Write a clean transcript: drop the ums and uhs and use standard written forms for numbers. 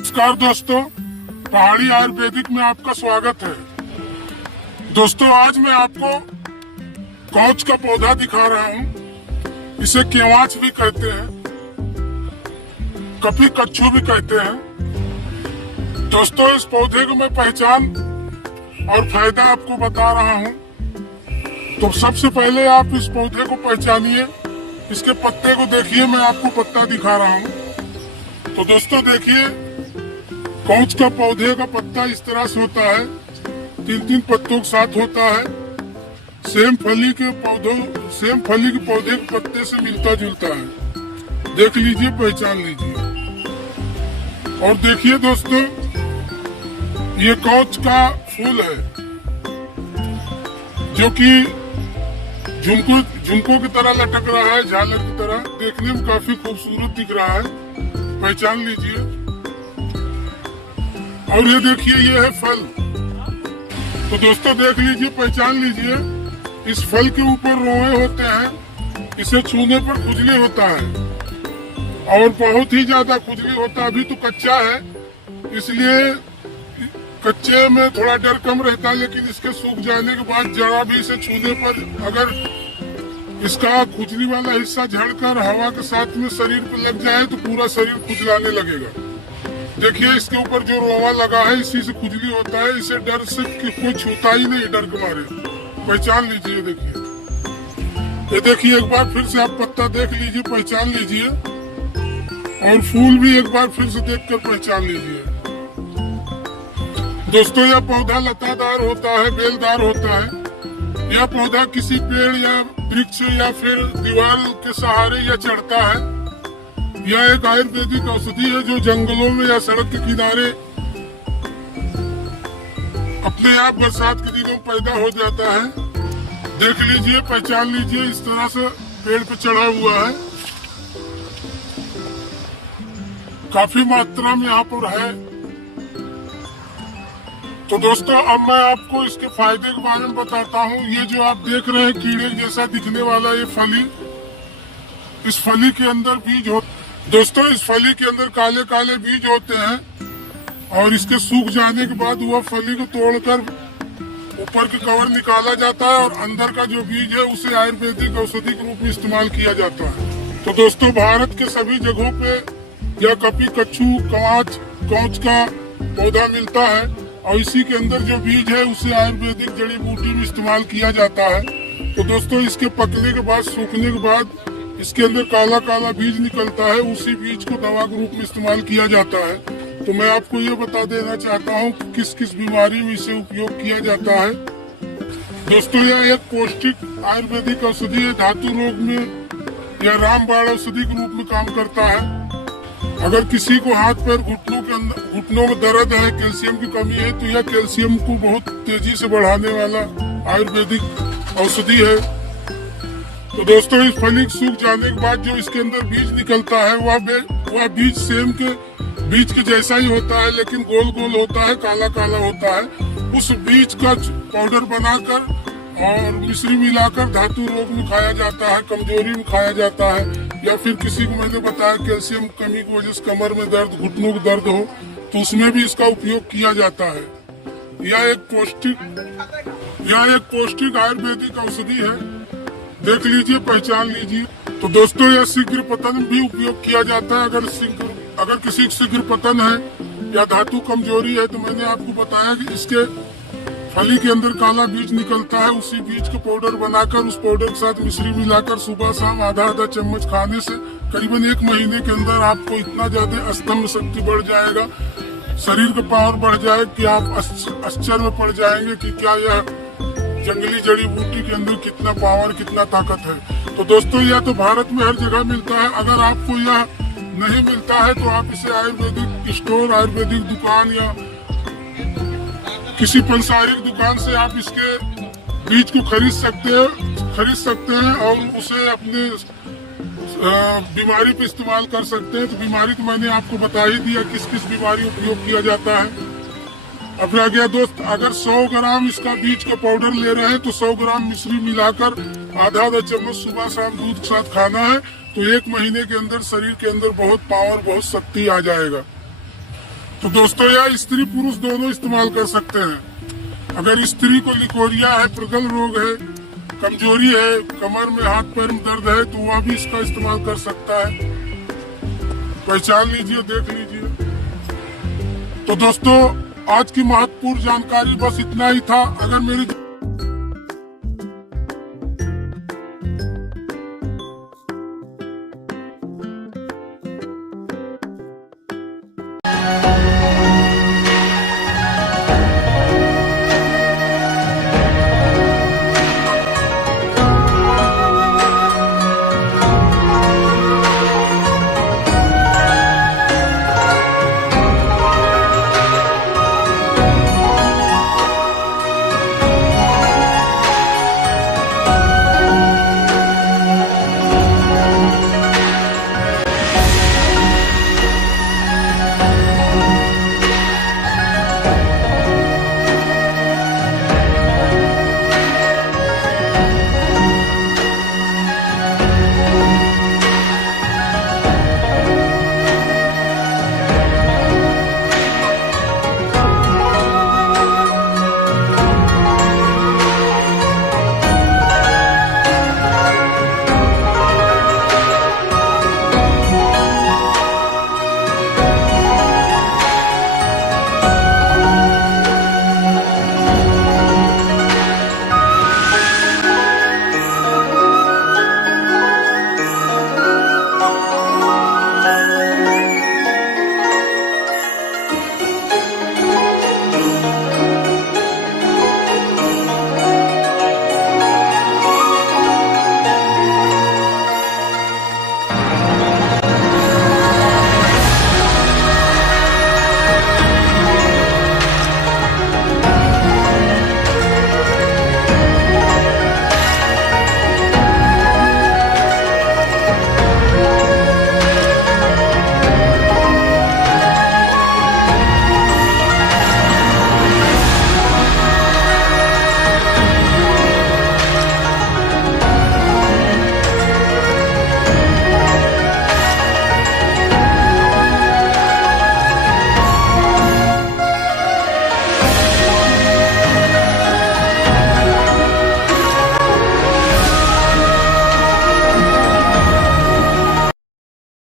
नमस्कार दोस्तों, पहाड़ी आयुर्वेदिक में आपका स्वागत है। दोस्तों, आज मैं आपको कौच का पौधा दिखा रहा हूँ। इसे केवाच भी कहते हैं, कभी कच्छू भी कहते हैं। दोस्तों, इस पौधे को मैं पहचान और फायदा आपको बता रहा हूँ। तो सबसे पहले आप इस पौधे को पहचानिए, इसके पत्ते को देखिए। मैं आपको पत्ता दिखा रहा हूँ। तो दोस्तों देखिए, कौच का पौधे का पत्ता इस तरह से होता है, 3-3 पत्तों के साथ होता है। सेम फली के पौधे के पत्ते से मिलता जुलता है। देख लीजिए, पहचान लीजिए। और देखिए दोस्तों, ये कौच का फूल है जो कि झुमकों की तरह लटक रहा है, झालर की तरह। देखने में काफी खूबसूरत दिख रहा है, पहचान लीजिए। और ये देखिए, ये है फल। तो दोस्तों देख लीजिए, पहचान लीजिए। इस फल के ऊपर रोए होते हैं, इसे छूने पर खुजली होता है और बहुत ही ज्यादा खुजली होता है। अभी तो कच्चा है, इसलिए कच्चे में थोड़ा डर कम रहता है, लेकिन इसके सूख जाने के बाद जरा भी इसे छूने पर अगर इसका खुजली वाला हिस्सा झड़कर हवा के साथ में शरीर पर लग जाए तो पूरा शरीर खुजलाने लगेगा। देखिए, इसके ऊपर जो रोवा लगा है, इसी से खुजली होता है। इसे डर से कोई छूता ही नहीं, डर के मारे। पहचान लीजिए। देखिए, ये देखिए, एक बार फिर से आप पत्ता देख लीजिए, पहचान लीजिए। और फूल भी एक बार फिर से देखकर पहचान लीजिए। दोस्तों, यह पौधा लतादार होता है, बेलदार होता है। यह पौधा किसी पेड़ या वृक्ष या फिर दीवार के सहारे या चढ़ता है। यह एक आयुर्वेदिक औषधि है जो जंगलों में या सड़क के किनारे अपने आप बरसात के दिनों में पैदा हो जाता है। देख लीजिए, पहचान लीजिए। इस तरह से पेड़ पे चढ़ा हुआ है, काफी मात्रा में यहाँ पर है। तो दोस्तों, अब मैं आपको इसके फायदे के बारे में बताता हूँ। ये जो आप देख रहे हैं कीड़े जैसा दिखने वाला ये फली, इस फली के अंदर बीज होते। दोस्तों, इस फली के अंदर काले काले बीज होते हैं और इसके सूख जाने के बाद वह फली को तोड़कर ऊपर के कवर निकाला जाता है और अंदर का जो बीज है उसे आयुर्वेदिक औषधि के रूप में इस्तेमाल किया जाता है। तो दोस्तों, भारत के सभी जगहों पे यह कपी कच्छू कौच का पौधा मिलता है और इसी के अंदर जो बीज है उसे आयुर्वेदिक जड़ी बूटी में इस्तेमाल किया जाता है। तो दोस्तों, इसके पकने के बाद, सूखने के बाद इसके अंदर काला काला बीज निकलता है। उसी बीज को दवा के रूप में इस्तेमाल किया जाता है। तो मैं आपको ये बता देना चाहता हूँ कि किस किस बीमारी में इसे उपयोग किया जाता है। दोस्तों, यह एक पौष्टिक आयुर्वेदिक औषधि है। धातु रोग में यह रामबाण औषधि के रूप में काम करता है। अगर किसी को हाथ पैर घुटनों में दर्द है, कैल्शियम की कमी है, तो यह कैल्शियम को बहुत तेजी से बढ़ाने वाला आयुर्वेदिक औषधि है। तो दोस्तों, इस फली सूख जाने के बाद जो इसके अंदर बीज निकलता है वह बीज सेम के बीज के जैसा ही होता है, लेकिन गोल गोल होता है, काला काला होता है। उस बीज का पाउडर बनाकर और मिश्री मिलाकर धातु रोग में खाया जाता है, कमजोरी में खाया जाता है, या फिर किसी को मैंने बताया कैल्शियम कमी की वजह से कमर में दर्द, घुटनों में दर्द हो, तो उसमें भी इसका उपयोग किया जाता है। यह एक पौष्टिक आयुर्वेदिक औषधि है। देख लीजिए, पहचान लीजिए। तो दोस्तों, यह शीघ्र पतन भी उपयोग किया जाता है। अगर किसी को शीघ्र पतन है या धातु कमजोरी है, तो मैंने आपको बताया कि इसके फली के अंदर काला बीज निकलता है। उसी बीज को पाउडर बनाकर उस पाउडर के साथ मिश्री मिलाकर सुबह शाम आधा चम्मच खाने से करीबन 1 महीने के अंदर आपको इतना ज्यादा स्तंभ शक्ति बढ़ जाएगा, शरीर का पावर बढ़ जाए कि आप आश्चर्य में पड़ जाएंगे कि क्या यह जंगली जड़ी बूटी के अंदर कितना पावर, कितना ताकत है। तो दोस्तों, यह तो भारत में हर जगह मिलता है। अगर आपको यह नहीं मिलता है तो आप इसे आयुर्वेदिक स्टोर, आयुर्वेदिक दुकान या किसी पंसारिक दुकान से आप इसके बीज को खरीद सकते हैं और उसे अपने बीमारी पे इस्तेमाल कर सकते हैं। तो बीमारी तो मैंने आपको बता ही दिया, किस किस बीमारी उपयोग किया जाता है। अब रह गया दोस्त, अगर 100 ग्राम इसका बीज का पाउडर ले रहे हैं तो 100 ग्राम मिश्री मिलाकर आधा चम्मच सुबह शाम दूध के साथ खाना है। तो 1 महीने के अंदर शरीर के अंदर बहुत पावर, बहुत शक्ति आ जाएगा। तो दोस्तों यह स्त्री पुरुष दोनों इस्तेमाल कर सकते हैं। अगर स्त्री को लिकोरिया है, प्रगल रोग है, कमजोरी है, कमर में हाथ पैर में दर्द है, तो वह भी इसका इस्तेमाल कर सकता है। पहचान लीजिए, देख लीजिए। तो दोस्तों आज की महत्वपूर्ण जानकारी बस इतना ही था। अगर मेरी